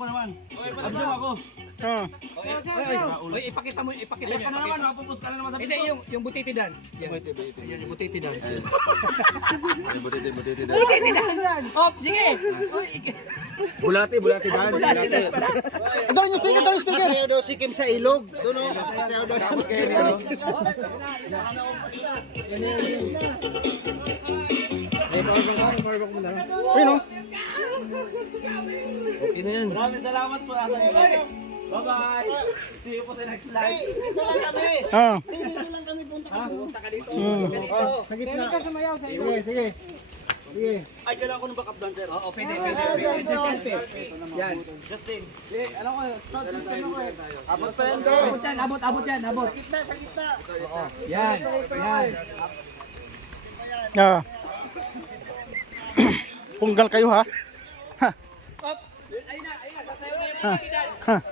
pa naman. Absent ako. Oy, ipakita mo, ipakita Kaya niyo. ka na naman, mapupus ka na naman sa Hindi, piso. yung butiti dance. Yan. Yan, yung butiti dance. Butiti dance. Oh, sige. Bulati dance. Butiti dance pala. Ito yung speaker, ito yung speaker. Sasayaw daw si Kim sa ilog. Doon o. Sasayaw daw sa kayo niya. Ayun o. Okay na yan. Maraming salamat po. Bye-bye. See you po sa next live. Dito lang kami. Ah. Dito lang kami. Punta ka dito. Sa gitna. Sige, sige. Sige. Ay, kailangan ko ng backup dancer. Oo, pwede. Pwede selfie. Yan. Justin. Abot pa yan doon. Abot yan. Sa gitna. Oo. Yan. Ah. Punggal kayo ha. Ayun na. Sasayaw na yung Ha. butiti dance. Ha.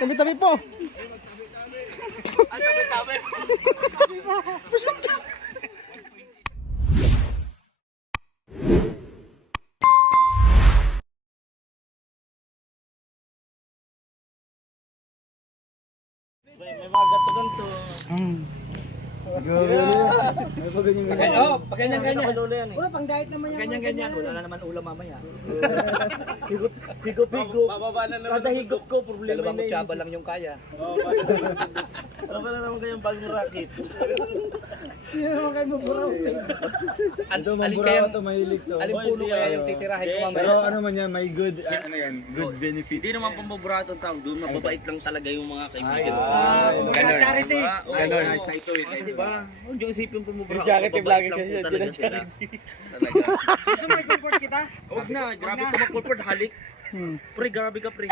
Tabi-tabi po. Ay, tabi-tabi. May mga ganto-ganto. Pag ganyan. Lolo yan eh. Ganyan. Wala na naman ulam mamaya. Higop. Bababa na naman. Kada higop ko, problema Dalawang na kutsaba lang yung kaya. Ano ka na naman kayong bagong racket? Alin kayang, mahilig to. alin puno kaya yung titirahin ko mamaya? Pero ano man yan, may good, ano yan, good benefit. Hindi naman pamaburato ang tao. Doon mababait lang talaga yung mga kaibigan. Ganun. Charity. Ganun. Nice na ito. Ay, di ba? Huwag yung isipin pamaburato. Charity Mababait vlogger lang siya, po talaga sila. Talaga. Gusto mo i-comfort kita? Huwag na. Grabe ka mag-comfort. Halik. Pre, grabe ka pre.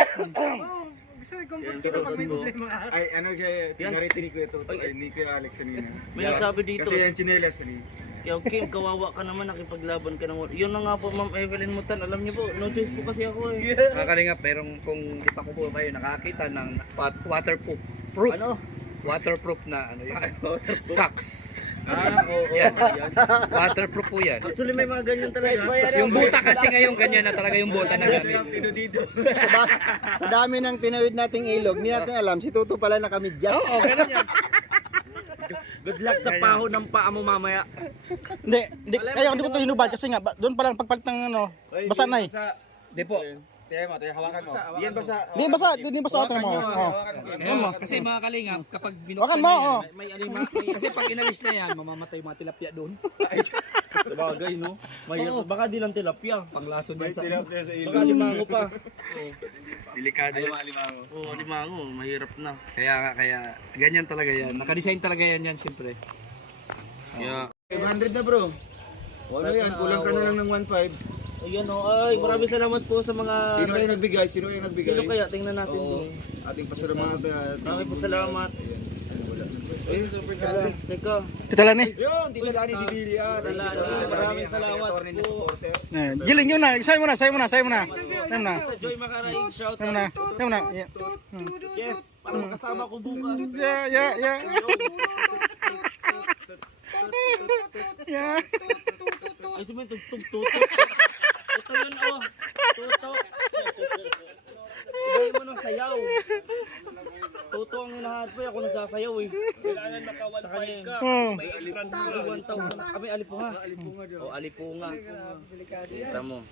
Gusto i-comfort kita pag may problema ka. Ay, ano siya, sinariti ni Kuya Toto, ay ni Kuya Alex kanina. May nagsabi dito. Kasi yan chinelas kanina. Kaya Kim, kawawa ka naman nakipaglaban ka ng... Yun na nga po, Ma'am Evelyn Mutan. Alam niyo po, no-choice po kasi ako eh. Kakalingap, pero kung di pa ko po kayo nakakita ng waterproof. Ano? Waterproof na ano yan. Socks. Oo. Yan. Waterproof po yan. Actually, may mga ganyan talaga. Yung buta kasi ngayon ganyan na talaga yung buta na gamit. Sa dami ng tinawid nating ilog, hindi natin alam, si Toto pala nakamidyas. Oo, ganun yan. Good luck sa paho ng paa mo mamaya. Hindi, kaya hindi ko ito hinubad kasi nga, doon pa lang pagpalit ng ano, basa na eh. Di po. Tayo, hawakan mo. Yan basa. Hindi basa ito mo. Oh. Ayun, kasi mga kalingap, kapag Hawakan binuksan mo, na yan, oh. May alima. kasi pag inalis na yan, mamamatay yung mga tilapia doon. Sabagay, no? Mahirap. Baka di lang tilapia. Panglason yan sa... Tilapia sa ilog. Baka limango pa. Delikado yan. Oo, limango. Mahirap na. Kaya ganyan talaga yan. Nakadesign talaga yan siyempre. Yeah. 500 na bro. Wala yan, kulang ka na lang ng 1.5. Ayan o. Ay, maraming salamat po sa mga... Sino kayo nagbigay? Sino kayo nagbigay? Sino kaya? Tingnan natin Oo. doon. Ating pasalamatan. Maraming po salamat. Ay, super chat. Teka. Tita Lani. Yun, Tita Dani Didilia. Maraming salamat po. Giling yun na, sayo mo na. Sayo mo na. Joy Makaraig, shout Sayo mo na. out. Sayo mo na. Yeah. Yes, para makasama ko bukas. Yeah. Yeah. Ay, sabihin, tugtog. Ito yun, oh. Tuto. Ibahin mo ng sayaw. Tuto ang hinahat ko, ako nasasayaw eh. Kailangan maka-1.5 ka. May entrance mo. 1,000. Kami alipunga. Oh, alipunga. Kita mo.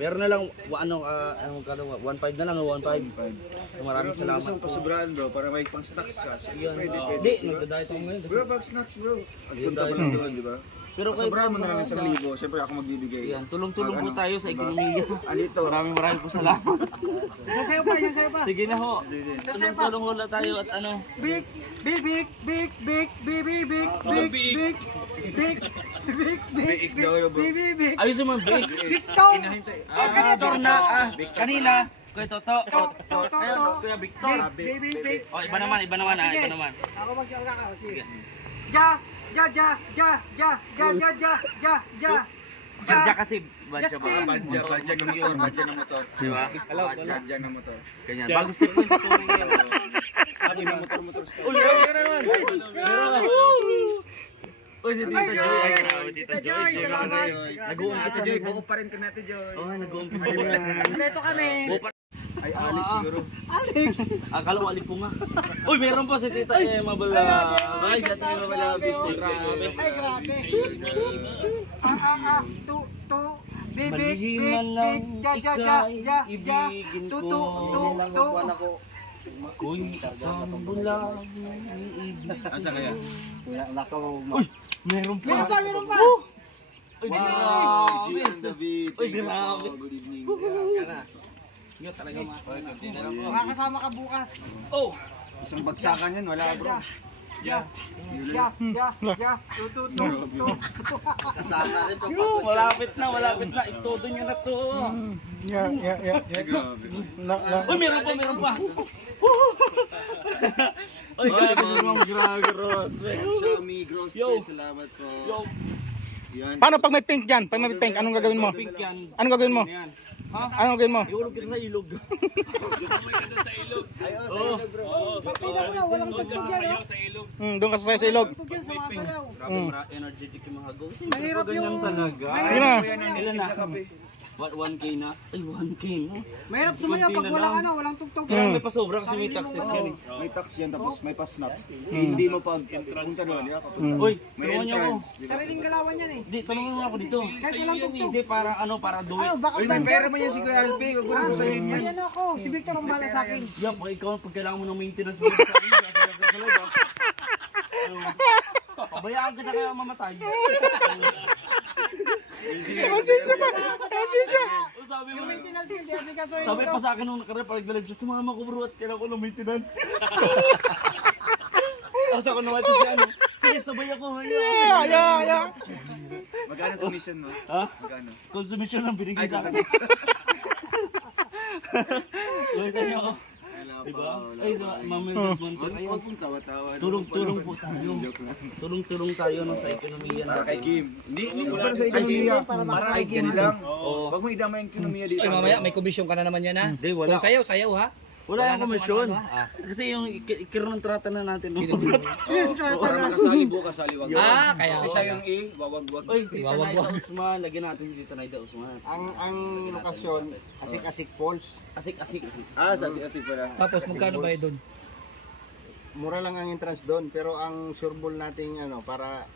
Meron na lang, 1.5 na lang, 1.5. Maraming salamat Gusto po. ko sobrahan bro, para may pang snacks ka. Yun. Pwede. Hindi, nagdadayat ako ngayon. Bro, pang snacks bro. Punta mo lang doon, di ba? Pero kayo Sobrahan mo na lang 1,000. Siyempre ako magbibigay. Yan, tulong-tulong po tayo sa ekonomiya. Alito. Maraming po salamat. Sasayaw pa. Sige na ho. Tulong-tulong ho lang tayo at ano. Big. Big. Ayos naman, Big. Victor. Victor na, kanina. Kuya Toto. Toto. Kuya Victor. Big. Oh, iba naman, iba naman. Ako mag-alaka. Sige. Ja. Badya kasi. Badya ba? Justin. Badya ng motor, badya ng motor. Di ba? Badya ng motor. Ganyan. Bago step yun sa tuloy ngayon. Uy, meron naman. Uy, si Tita Joy. Ay, grabe, Tita Joy. Salamat. Nag-uumpisa Joy, na. buo pa rin kami natin, Joy. Oo, nag-uumpisa na. Dito kami. Ay, Alex siguro. Akala ko alipo nga. Uy, meron pa si Tita Emma Bala. Ay, si Tita Emma Bala. Grabe. Ay, grabe. Big. Malihiman lang ika'y Ja. ibigin ko. Tu. Kung isang bulang iibig. Asa kaya? Uy, meron pa. Meron pa. Uy, grabe. David. Uy, grabe. Good evening. Makakasama ka bukas. Oh, Isang bagsakan yan, wala bro. Ja. Tu. Kasama rin malapit na. Itodo nyo na to. Yeah. Uy, meron pa. Uy, grabe naman, grabe, Ross. Xiaomi Gross. Yo. Salamat po. Yo, Yan. Paano pag may pink dyan? Pag may pink, anong gagawin mo? pink yan. Anong gagawin mo? Yan. Anong gagawin mo? Iulog kita sa ilog. Oo. Walang tugtog yan. Doon ka sa ilog. Tugtog yan sa mga sayaw. Grabe, energetic yung mga ghosts. Mahirap Ganyan yung- talaga. Sige na. Ilan na? 1K na? Ay, 1K na. Mahirap sumayaw pag walang tugtog. Kaya may pasobra kasi may taxes yan eh. May tax yan tapos may pa-snaps. Hindi mo pag punta doon, di ba? Uy, May tulungan niyo ako. entrance. Sariling galawan yan eh. Di, tulungan mo ako dito. Kahit walang tugtog. Hindi, para do it. Baka May pera mo yan si Kuya Alpi, huwag mo na sabihin yan. Ayan ako. Si Victor ang bala sa akin. Yan, pag ikaw, pag kailangan mo ng maintenance mo sa akin, sa live, pabayaan kita kaya mamatay. O, sabi mo, Maintenance yun. Kasi kaso yun. sabi pa sa akin nung nakarap, pag nalive siya, sumama ko bro at kailangan ko ng maintenance. Tapos ako naman ito siya, sige, sabay ako. Yeah. Magkano commission mo? Ha? Magkano? Consumption lang binigay sa akin. Uy, tayo ako. Diba? Ay, mamaya Huwag mong tawa-tawa. tulong po tayo. Tulong tayo no, sa ekonomiya Para kay natin. Kim. Hindi para sa ekonomiya. Para kay Kim lang. Huwag mo idama yung ekonomiya dito. Ay, mamaya may komisyon ka na naman yan ha. Hindi, wala. Kung sayaw ha. Wala yung na kung komisyon. ano-ano, Kasi yung kinontrata na natin. No? Para makasali bukas, saliwag. Kaya Kasi siya yung wawag-wag. Oy, Tita Iwawag Naida mo. Usman. Lagyan natin si Tita Naida Usman. Ang lokasyon, Asik-Asik Falls. Asik. Ah, sasi-asig pala. Tapos magkano ba doon? Mura lang ang entrance doon, pero ang sureball nating para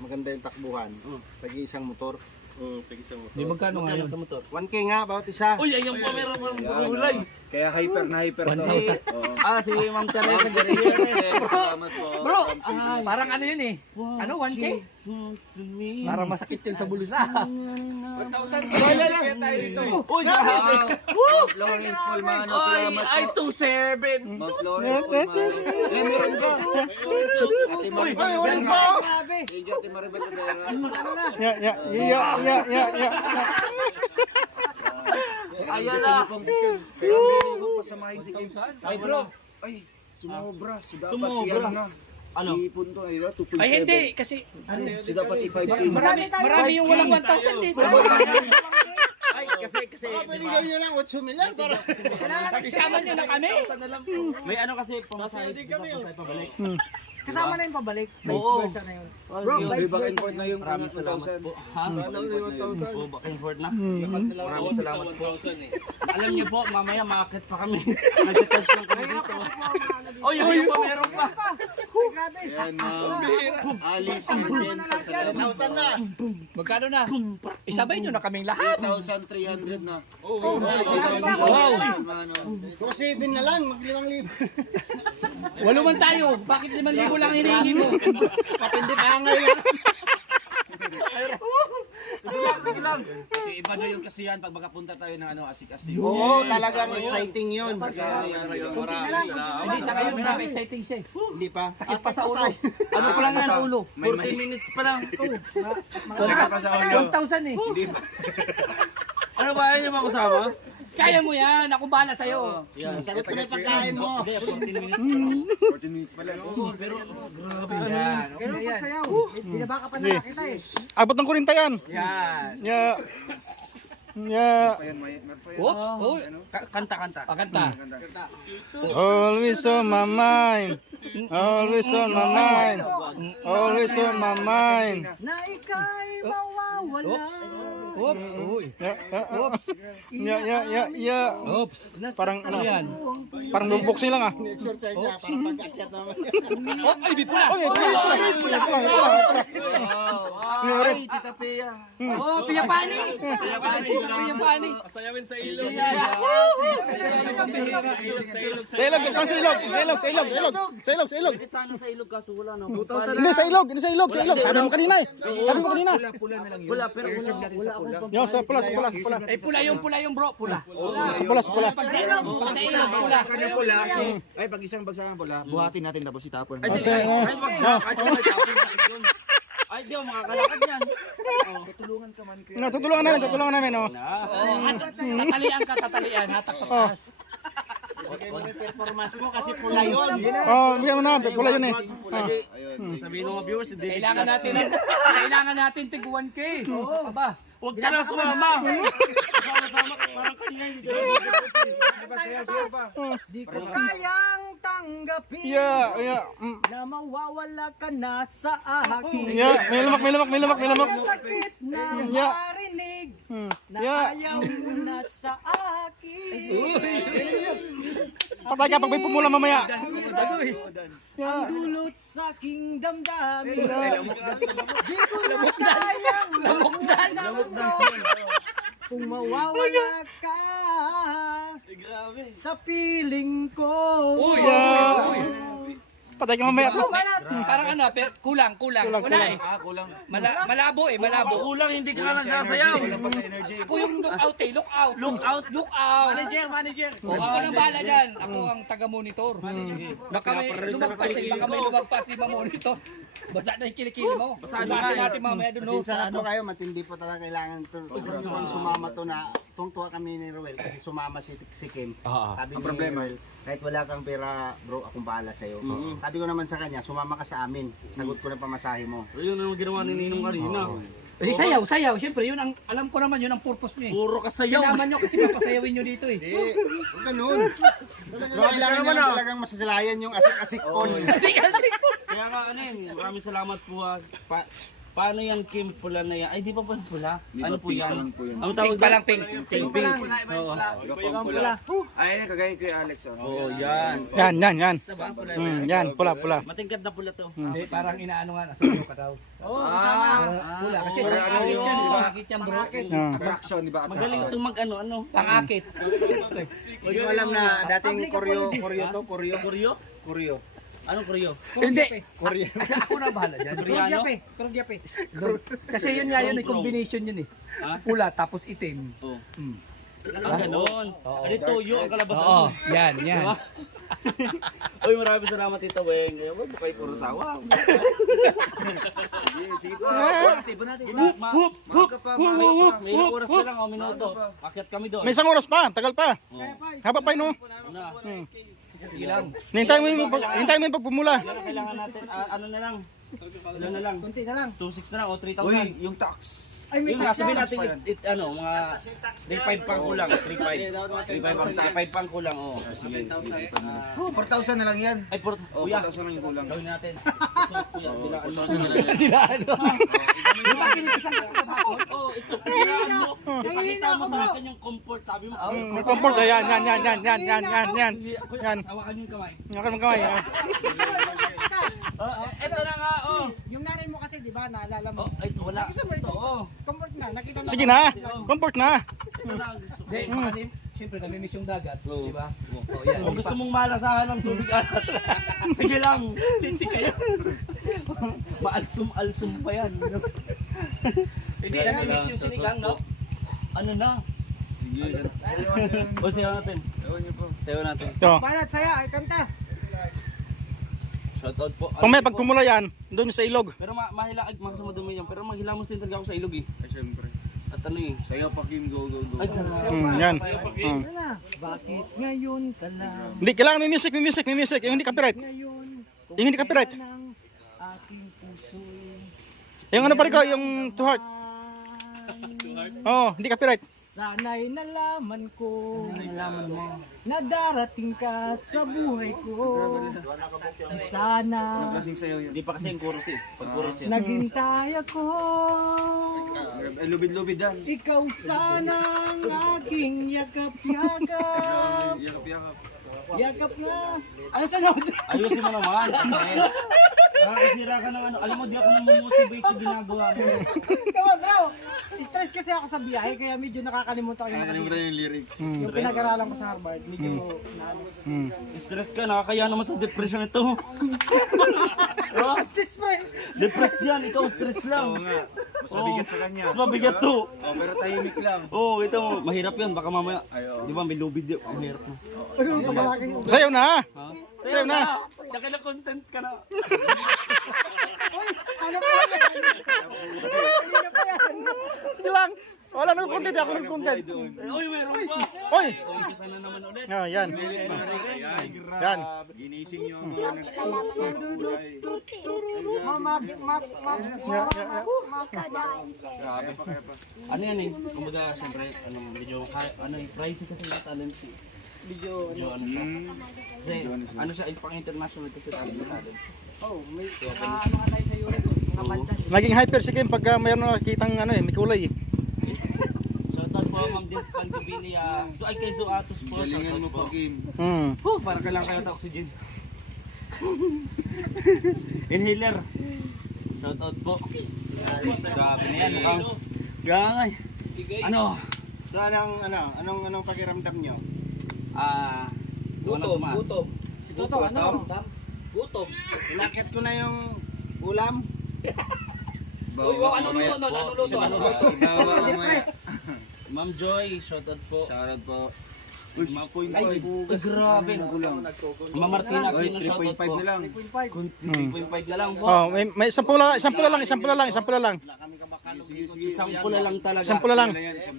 maganda yung takbuhan. Tagi-isang motor. Di magkano nga yun? Sa motor. 1K nga, bawat isa. Uy, ayun po, meron hulay. Kaya hyper na hyper to. 1,000. Oo. Si Ma'am Teresa Garcia. Salamat po. Bro, From Cebu. parang ano yun eh. Ano, 1K? Parang masakit yun sa bulsa. Uy, grabe. Mount Lawrence Polmano, salamat po. Ay, 2-7. Mount Lawrence Polmano. Eh, meron ba? Ate Maribel Odera. Grabe. Thank you, Ate Maribel Odera. Yeah. Ayan Gusto na. niyo pong pero ang gusto niyo pong pasamahin si Kim. Ay bro, ay, sumobra. So dapat Sumobra. i-ano na. Ano? Ipon to, 2.7. Ay hindi, kasi So dapat i-5K. marami yung walang 1,000 dito. Ay, kasi, Binigay nyo lang 8 million para. Isama nyo na kami. may ano kasi, pamasahe pabalik. Kasama na yung pabalik. Oo. Vice versa na yun. Bro, May back and forth na yung maraming salamat 1,000. po. Ha? Oo, back and forth na. Maraming salamat po. Alam niyo po, mamaya makakit pa kami. Nag-touch lang kami dito. Oy, pa, meron pa. Grabe. Yan, Alice Magenta, salamat. 1,000 na. Magkano na? Isabay nyo na kaming lahat. 3,300 na. Wow! Kung 7 na lang, mag 5,000. Walo man tayo. Bakit 5,000 lang hinihingi mo? Patindi pa ngayon lang. Kasi iba daw yung kasiyahan pag makapunta tayo ng ano, asik-asik. Oo, talagang exciting yun. Hindi, sa ngayon, grabe exciting siya eh. Hindi pa. Sakit pa sa ulo. Ano pa lang yan sa ulo? 40 minutes pa lang. Sakit pa sa ulo. 1,000 eh. Ano ba, ayaw niyo ba kasama? Kaya mo yan, ako bahala sa'yo. Sagot ko na yung pagkain mo. 14 minutes pa lang. 14 minutes pa lang. Yan, okay Pero na yan. pagsayaw, binaba ka pa na nakita eh. Abot ng 40 yan. Yan. Yeah. Yeah. Oops, oh. Kanta. Kanta. Always on my mind. Always on my mind. Always on my mind. Na ika'y mawawala. Oops, uy. Oops. Yeah. Oops. Parang Ano yan? parang buboxing lang ah. Exercise niya para pag-akyat naman. Oh, ay, bipula. Orange. Tita Pia. Oh, piyapani. Piyapani. Sayawin sa ilog. Sa ilog, sa ilog. Sana sa ilog kaso wala na. Hindi sa ilog. Sabi mo kanina eh. Pula na lang yun. Wala, pero wala akong Yo, sa pula. Eh, pula yung bro, pula. Sa pula. Pag sa ilog, pula. Kanya pula. Ay, pag isang bagsakan pula, buhatin natin tapos itapon. Ay, di ako makakalakad yan. Tutulungan ka man. Tutulungan namin. Oh. Tatalian, hatak sa taas. Bigay mo na yung performance mo kasi pula yun. Oh, bigyan mo na. Pula yun eh. Sabihin ng mga viewers, hindi. Kailangan natin tig 1K. Aba, Huwag ka na sumama. Sama-sama, parang kanina hindi. Di ko kayang tanggapin Yeah. na mawawala ka na sa akin. Yeah, may lamak. Sakit na Yeah. marinig na Yeah. ayaw mo na sa akin. Patay ka pag may pumula mamaya. Ang dulot sa aking damdamin. Di ko na kayang kung mawawala ka sa piling ko. Patay ka mamaya. parang ano, kulang. Wala eh. Kulang. Malabo. Kulang, hindi ka na nagsasayaw. Kulang pa sa energy. Ako yung look out. Manager. O, ako nang bahala dyan. Ako ang taga-monitor. Baka may lumagpas, di ma-monitor. Basa na yung kilikili mo. Basahin natin mamaya doon. No? Pasensya na po kayo, matindi po talaga kailangan ito. Kung sumama to na, tungtuwa kami ni Ruel kasi sumama si Kim. Sabi ni problema. Ruel, kahit wala kang pera, bro, akong bahala sa'yo. Sabi ko naman sa kanya, sumama ka sa amin. Sagot ko na pamasahe mo. Yun ang ginawa ni Ninong kanina. Eh, sayaw. Siyempre, yun ang, alam ko naman, yun ang purpose niyo eh. Puro kasayaw. Kailangan nyo kasi papasayawin nyo dito eh. Hindi, huwag ganun. Talagang kailangan niya talagang masasalayan yung asik-asik po. Kasi. Kaya nga ano yun, maraming salamat po ha. Paano yung Kim pula na yan? Ay, di pa pula. Ano po yan? Ang tawag Pink pa lang, pink. Oo. Ay, kagaya kay Alex. Oo, yan. Yan. Diba? Pula. Yan, pula. Matingkad na pula to. Hindi, parang inaano nga, nasa iyo ka daw. Pula, kasi pang-akit yan, di ba? Pang-akit yan bro. Attraction, di ba? Magaling itong mag-ano. Pang-akit. Hindi ko alam na dating koryo. Anong kuryo? Hindi. Ako na bahala dyan. Kurugyape. Kasi yun nga yun, eh, combination yun eh. Pula, tapos itim. Oo. Ang ganon. Ano toyo ang kalabasan? Oo, yan. Uy, maraming salamat Tita Weng. Huwag mo kayo puro tawa. Sige pa. Tiba natin. May ilang oras na lang, minuto. Akyat kami doon. May isang oras pa, tagal pa. Haba pa no. Sige lang. Hintayin mo yung pagpumula. Kailangan natin, ano na lang. Ano na lang. Kunti na lang. 2.6 na lang o 3,000. Uy, yung tax. Ay, may Yung tax sabihin na. natin, mga 3.5 pang kulang. 3.5 pang kulang. Oh, sige. 4,000 na lang yan. Ay, kuya, 4,000 lang yung kulang. gawin natin. Kuya, bilaan mo. Sila ano? Yung pakinisang kahapon. Oh, ito, bilaan mo. Ipakita mo sa akin yung comfort. Sabi mo, Comfort yan. Yan. hawakan yung kamay. Ngakan mo kamay. Ito na nga, oh. Yung nanay mo kasi, di ba, naalala mo. Oh, ay, wala. Gusto mo ito? Oo. Comfort na, nakita mo. Sige na. Comfort na. Ito na ang gusto ko. Hindi, makalim. Siyempre, namimiss yung dagat. Di ba? Oh, yan. Kung gusto mong malasahan ng tubig alat, sige lang, hindi kayo. Maalsum-alsum pa yan. Hindi na miss yung sinigang, no? Ano na? O, sayaw natin. Sayaw natin. Ito. Balat saya, ay kanta. Shoutout po. Pamaya pag pumula yan, doon sa ilog. Pero mahila, mga sumadumi yan. Pero mahilamos din talaga ako sa ilog eh. Ay, syempre. At ano eh. Sayo pa Kim, go, go, go. Ay, Yan. Bakit ngayon ka lang? Hindi, kailangan may music. Yung hindi copyright. Ngayon, Yung hindi copyright. ng aking puso'y Yung ano pa rin ko, yung to heart. Oo, hindi copyright. sana'y nalaman ko na darating ka sa buhay ko. Sana Kasing sayo yan. hindi pa kasi yung chorus eh. Pag chorus yan. naghintay ako. Lubid-lubid dan. Ikaw sana ang aking yakap-yakap. Yakap-yakap. Yakap na. Ano sa note? Ayusin mo naman kasi nakakasira ka ng ano. Alam mo, di ako namomotivate sa ginagawa mo. Tama bro. Stress kasi ako sa biyahe kaya medyo nakakalimutan ko yung Nakalimutan yung lyrics. yung pinag-aralan ko sa Harvard. Medyo Stress ka, nakakaya naman sa depression ito. Depressed yan, ikaw stress lang. Oo nga. Mas mabigat sa kanya. Mas mabigat to. Oh, pero tahimik lang. Oo, ito mo, mahirap yan. Baka mamaya, Ay, oo. di ba may lubid yun. Mahirap na. Sayaw na. Sayaw na. Nakila content ka na. ano pa yan? Ano pa yan? Sige lang. Wala nang content, ako nang content. Uy, meron pa. Oy. Uy, kasa na naman ulit. Ah, yan. Yan. Ginising niyo ang mga nagkulay. Grabe pa kaya pa. Ano yan eh? Kumbaga, syempre, ano, medyo, ano eh, pricey kasi yung talent eh. Medyo ano siya. Kasi, ano siya, pang international kasi talent yung talent. Oh, may ano ka tayo sa Europe. Mga baldas. Naging hyper si Kim pagka mayroon nakikitang ano eh, may kulay eh. Shoutout po, Ma'am Dins Pantibilia. So, ay kay Zuatos po. Galingan mo Shoutout pa Kim. Para ka lang kayo ta oxygen. Inhaler. Shoutout po. Grabe na yan. Mukhang gangay. Ano? So anong pakiramdam nyo? Gutom, gutom. Si Toto, ano? Gutom. Inakit ko na yung ulam. Uy, wow, ano luto? Ano luto? Ano luto? Bawa ang maya. Ma'am Joy, shoutout po. Shoutout po. Uy, 6.5. Ay, grabe. Ma'am Martina, Uy, Aquino, shoutout 3.5 po. na lang. 3.5 na lang po. Oh, may sample lang. Isang pula lang talaga. Isang pula lang.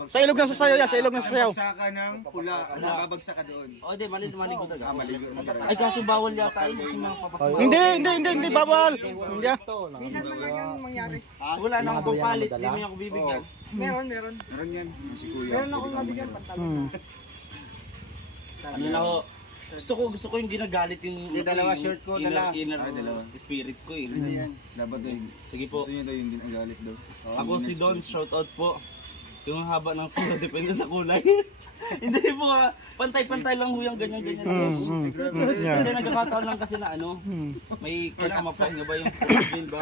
Sa ilog ng sasayaw yan, sa ilog ng sasayaw. Magbagsak ka ng pula. Magbabagsak ka doon. O, di, maligo talaga. Maligo naman talaga. Ay, kaso bawal yata yun kasi mga papasok. Hindi, bawal. Hindi. Minsan lang yan mangyari. Wala na akong pampalit, hindi mo niya ako bibigyan. Meron. Meron yan. Si Kuya. Meron akong nabigyan pantalon. Ano na ho? Gusto ko yung ginagalit yung Yung dalawa shirt ko, dala. inner spirit ko eh. Dapat doon. Sige po. Gusto niya daw yung din ang galit daw. Ako si Don, shoutout po. Yung haba ng sayo, depende sa kulay. Hindi po pantay-pantay lang ho yung ganyan-ganyan. Kasi nagkakataon lang kasi na ano, may kailangan mapahinga ba yung oxygen ba?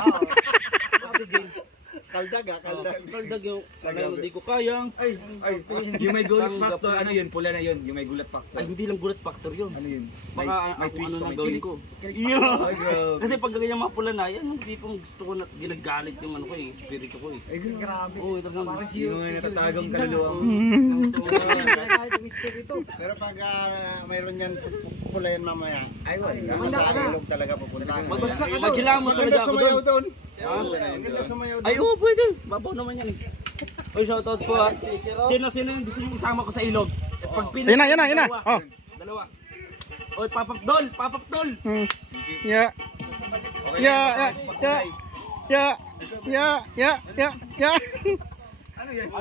Oxygen. Kaldag. Kaldag yung, hindi ko kayang. Ay, yung may gulat factor, ano yun? Pula na yun, yung may gulat factor. Ay, hindi lang gulat factor yun. Ano yun? Baka may ako twist ano pa, na may gawin twist. ko. Ay, Yeah. grabe. Kasi pag ganyan mga pula na, yan yung tipong gusto ko na ginagalit yung ano ko eh, spirito ko eh. Ay, grabe. Oo, ito nga. Yung mga natatagong kaluluwa mo. Kahit yung espiritu. Pero pag mayroon yan pula yan mamaya. Ay, wala. Ako sa ilog talaga pupunta. Maghilamos talaga ako doon. doon. Ah? Maganda sumayaw doon. Ay, oo, pwede. Babaw naman yan eh. Oy, shoutout po ha. Sino yung gusto nyo isama ko sa ilog? At pag Yan na. Oh. Dalawa. Oy, papapdol. Ya. Ano yan?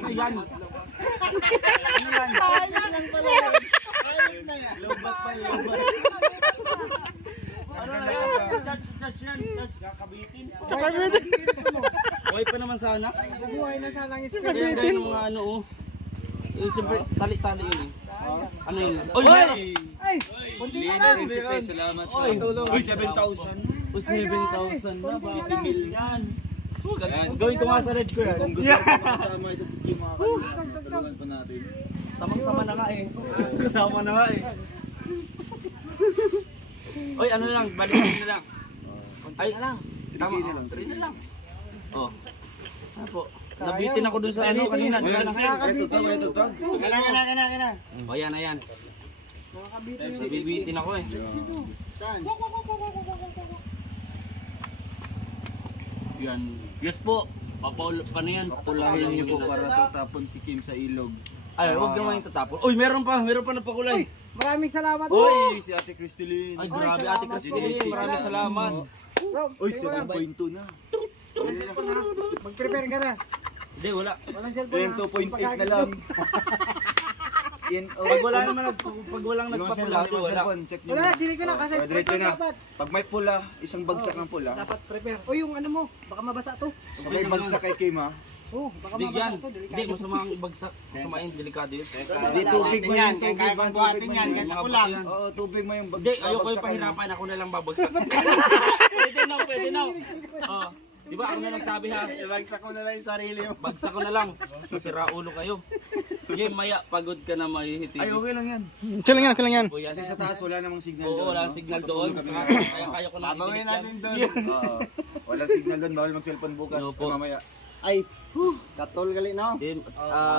Lobat pa, lobat. Ano yan? Church yan. Church, kakabitin. Buhay pa naman sana. Buhay na sana ang espiritu. Kaya ganyan mga ano oh. Siyempre, tali-tali yun eh. Ano yun? Oy! Ay, kunti na lang. Salamat. Oy! Uy, 7,000. O 7,000 na ba? Pimil yan. Gawin ko nga sa red ko yan. Kung gusto ko kasama ito si Kim, mga kalimutan. Tulungan pa natin. Samang-sama na nga eh. Kasama na nga eh. Oy, ano na lang, balikan na lang. Ay, tama. 3 na lang. Oh. Ano po? Nabitin ako dun sa ano kanina. Kana. O yan, ayan. Nabitin ako eh. Saan? Yan. Yes po. Paano yan? Pulahin niyo po para tatapon si Kim sa ilog. Ay, huwag naman yung tatapon. Uy, meron pa napakulay. Maraming salamat. Uy, si Ate Cristelyn. Ay, grabe Ate Christine. Maraming salamat. Uy, 7.2 na. Mag-prepare ka na. Hindi, wala. Walang cellphone. 2.8 na lang. Yan, oh. Pag walang nagpapula, wala. Check niyo. Wala, sili ka na kasi O, diretso na. dapat. Pag may pula, isang bagsak ng pula. Dapat prepare. O yung ano mo, baka mabasa to. So may bagsak kay Kim ha. Oh, baka Hindi mabasa yan. to. Hindi, masama ang bagsak. Masama yung delikado yun. Hindi tubig mo yan. Kaya kung buhatin yan, kahit ako lang. Oo, tubig mo yung Hindi, ayoko yung babagsakan. pahirapan. Ako na lang babagsak. Pwede na. Oh, di ba ako na nagsabi ha? Ibagsak ko na lang yung sarili mo. Bagsak ko na lang. Masira ulo kayo. Sige, maya, pagod ka na mahihiti. Ay, okay lang yan. Kailan yan. Kuya, Kasi sa taas wala namang signal oo, doon. wala no? signal doon. Kaya ko na Babawin i-delete yan. natin doon. Oo. Walang signal doon. Bawal mag-cellphone bukas. Opo. Mamaya. Ay, katol gali no.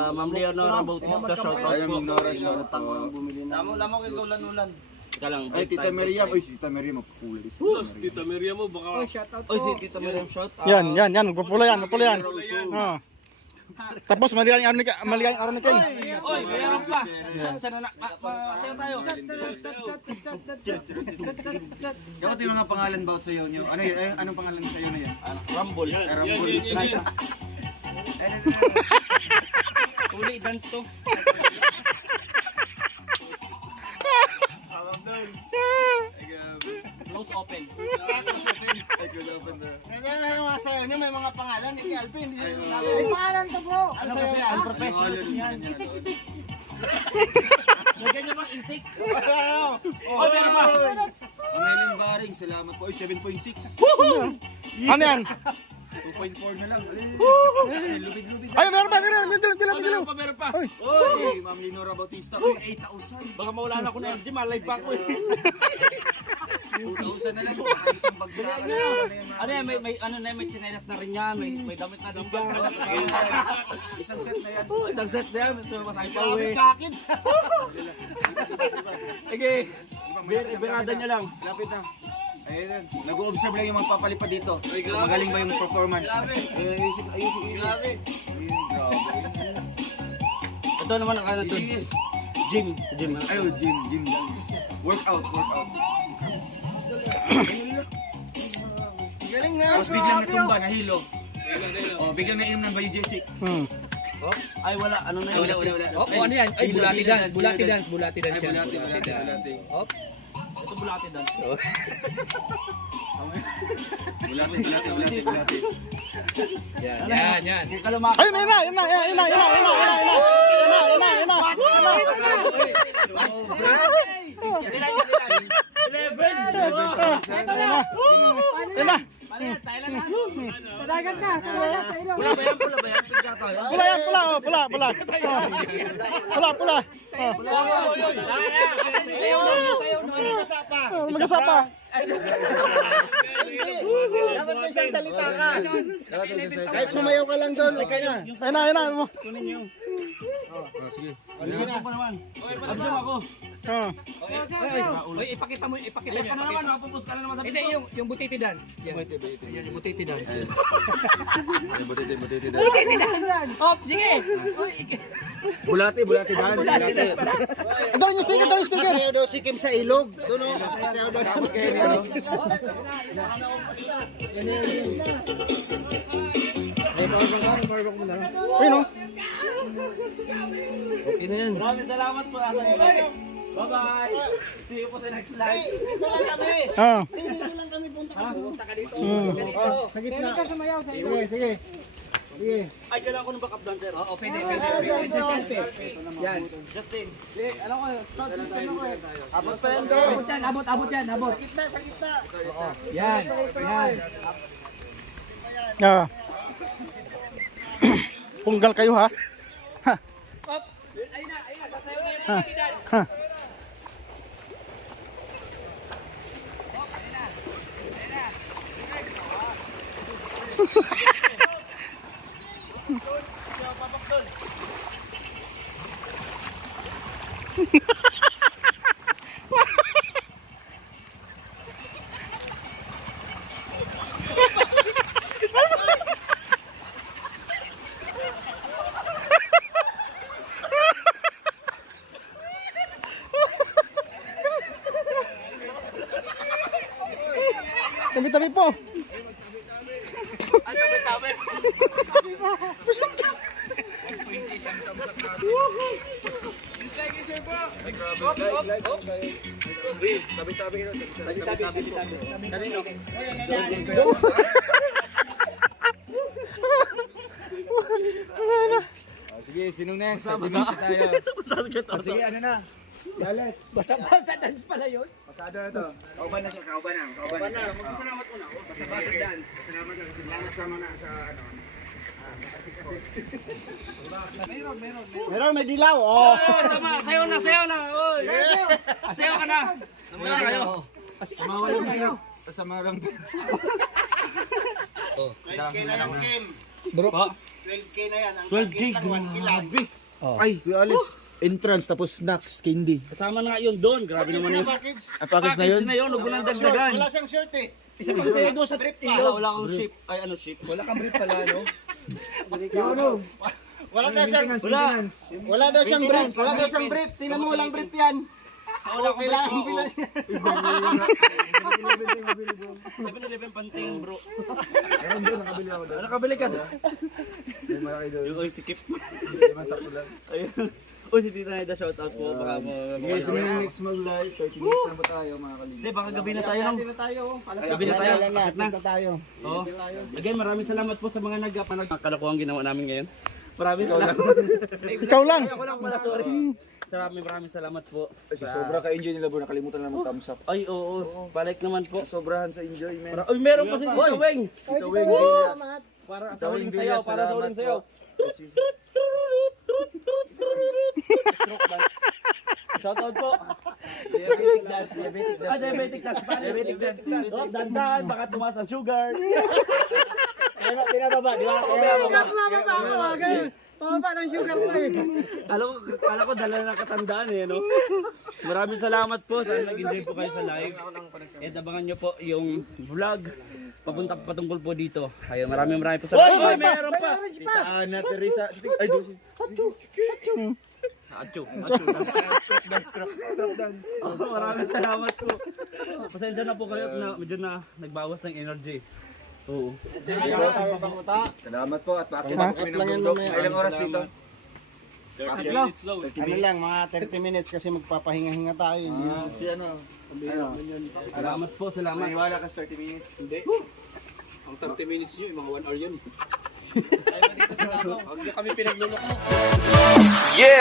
Ma'am Leonora Bautista, shout out Ayun, po. Nora, shout Utang mo out. bumili na. Lamo kay ulan-ulan. Teka lang. Ay, Tita Miriam. Uy, si Tita Miriam. Mapukulay. Tita Miriam. Oh, shout out Oy, si po. Tita Miriam, shout out. Yan. Magpupula yan. Oh. Tapos maligayang araw ni Ken. Oy, meron pa. Sana na, masaya tayo. Dapat yung mga pangalan about sa'yo nyo. Ano yun? Anong pangalan sa'yo na yan? Rumble. Rumble. Uli, dance to. Close open. Kaya nga mga sayo niyo may mga pangalan ni Alvin. Hindi niyo sabi. May pangalan to bro. Ano sayo yan? Professional yan. Itik. May ganyan bang intik? Ano? Oh, meron pa. Amelin Baring. Salamat po. Uy, 7.6. Ano yan? 2.4 na lang. Lubid-lubid. Ay, meron pa. Meron pa. Uy, Ma'am Leonora Bautista. Uy, 8,000. Baka mawala na ako na LG, malay pa ako eh. 2,000 na lang po. Isang bagsakan. Ano yan, may chinelas na rin yan, may damit na din yan. Isang set na yan. Isang set na yan, ito masay pa Grabe eh. package. Sige, birada niya lang. Lapit na. Ayun, nag-o-observe lang yung mga papalipad dito. Magaling ba yung performance? Ayusin. Grabe. Ito naman ang ano to. Gym. Ayun, gym. Workout. Galing na. Tapos biglang natumba, nahilo. Oh, biglang nainom ng Bayou-J6. Ay wala, ano na yun? Wala. Oh, ano yan? Ay, bulati dance Ay, yan. bulati. Op. Ito bulate dan. Bulati. Yan. Hindi ka lumaki. Ay, yan na. Sa dagat na, sa ilong. Pula ba yan? Pigka tayo. Pula. Pula. Magasapa. Dapat may isang salita ka. Kahit sumayaw ka lang doon, okay na. Ayun na. Kunin niyo. Sige Ano na. pa naman? Absent ako. Oy, ipakita mo Ito na niyo. naman, mapupus ka na naman sa Hindi, piso. yung butiti dance. Yan, yung butiti dance. Butiti. Butiti dance. Op, sige. Bulati dance. Ito yung speaker. Sasayaw daw si Kim sa ilog. Doon o. Sasayaw daw si Kim. Ayun o. Okay na yan. Maraming salamat po. Bye-bye. See you po sa next live. Dito lang kami. Dito lang kami punta ka dito. Sa gitna. Pwede ka sumayaw sa ilong. Sige. Ay, kailangan ko ng backup dancer. Oo, pwede. Selfie. Yan. Justin. Alam ko, start system ako eh. Abot pa yan doon. Abot yan. Sa gitna. Yan. Punggal kayo ha. Tabi-tabi po. Sige, sinong next? Pag-ibig tayo. Sige, ano na? Basa-basa dance pala yun. Pasado na to. Kauban na siya, kauban na. Magpasalamat muna ako. Basta-basa dyan. Pasalamat na. Salamat ka muna sa ano. Meron, may dilaw. Oh. Sama, sayo na, sayo na. Oy. Sayo ka na. Sama na kayo. Sa marang. 12K na yan, Kim. Bro, 12K na yan. Ang 12K, target lang, 1 kilo. Ay, Kuya Alex. Entrance tapos snacks, candy. Kasama na nga yun doon. Grabe naman yun. Package. Package na yun? Na yun, huwag mo nang dagdagan. Wala siyang shirt eh. isa pa sa'yo doon sa trip Wala, wala akong ship. Ay, ano ship? Wala kang brief pala, no? Wala daw siyang Wala. wala daw siyang brief. Wala daw siyang brief. Tingnan mo walang brief yan. Wala akong Kailangan bilang. 7-Eleven panting, bro. Nakabili ka doon? Yung oy, sikip. Ayun. Uy, si Tita Neda, shout out po. Baka mo. Yes, next mag-live. 30 minutes na ba tayo mga kalingap? Hindi, baka gabi na tayo. Gabi na tayo. Punta tayo. Oo. Again, maraming salamat po sa mga nagkalakuang ginawa namin ngayon. Maraming salamat. Ikaw lang. Ako lang pala, sorry. Maraming salamat po. Sobra ka-enjoy nila bro. Nakalimutan na ng thumbs up. Ay, oo. Balik naman po. Sobrahan sa enjoy, man. Uy, meron pa si Tito Weng. Ito, Weng. Para sa huling sayaw, para sa huling sayaw. Shout out po. Diabetic dance. Ah, diabetic dance. Diabetic dance. Oh, dandan, baka tumaas ang sugar. Pinababa, di ba? Pababa ng sugar ko eh. Kala ko dala na katandaan eh, no? Maraming salamat po. Sana nag-enjoy po kayo sa live. And abangan nyo po yung vlog papunta patungkol po dito. Ayun, maraming po salamat. Ay, meron pa! Tita Ana, Teresa. Ay, Josie. Acho. Stroke dance. Maraming salamat po. Pasensya na po kayo na medyo na nagbawas ng energy. Oo. Salamat po at pakita kami ng bundok. Ilang oras dito? Ano lang, mga 30 minutes kasi magpapahinga-hinga tayo. Si ano? Salamat po, salamat. Maniwala ka sa 30 minutes? Hindi. Ang 30 minutes nyo, mga 1 hour yun. Huwag nyo kami pinagluloko. Yeah!